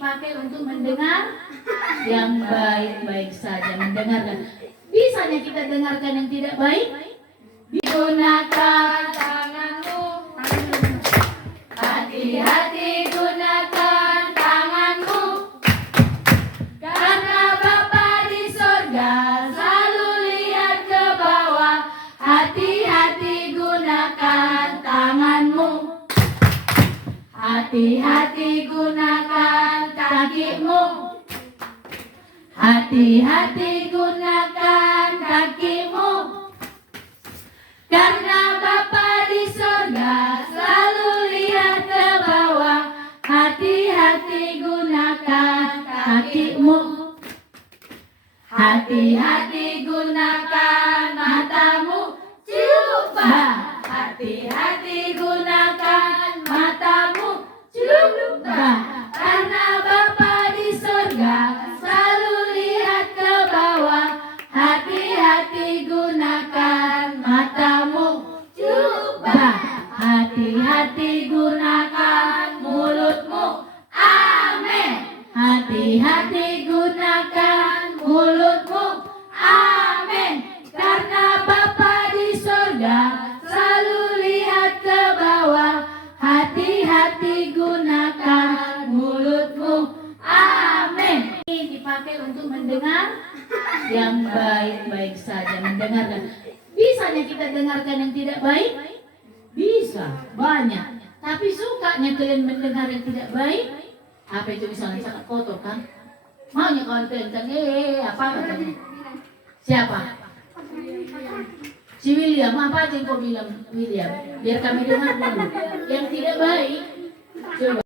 dipakai untuk mendengar yang baik-baik saja, mendengarkan. Bisanya kita dengarkan yang tidak baik? Gunakan tanganmu, hati-hati gunakan tanganmu, karena Bapa di sorga selalu lihat ke bawah. Hati-hati gunakan tanganmu, hati-hati gunakan kakimu, hati-hati gunakan kakimu, karena Bapa di sorga selalu lihat ke bawah. Hati-hati gunakan kakimu, hati-hati gunakan matamu. Coba hati-hati gunakan matamu. Coba, karena Bapa di sorga selalu lihat ke bawah. Hati-hati gunakan matamu. Coba hati-hati gunakan mulutmu. Amin. Hati-hati gunakan mulutmu. Amin. Karena Bapa di sorga selalu lihat ke bawah. Hati-hati gunakan mulutmu. Amin. Ini dipakai untuk mendengar yang baik-baik saja, mendengarkan. Bisanya kita dengarkan yang tidak baik? Bisa, banyak. Tapi sukanya kalian mendengar yang tidak baik? Apa itu misalnya sangat kotor kan? Maunya kawan kalian apa katanya? Siapa? Si William, apa aja yang kau bilang William? Biar kami dengar dulu. Yang tidak baik, coba.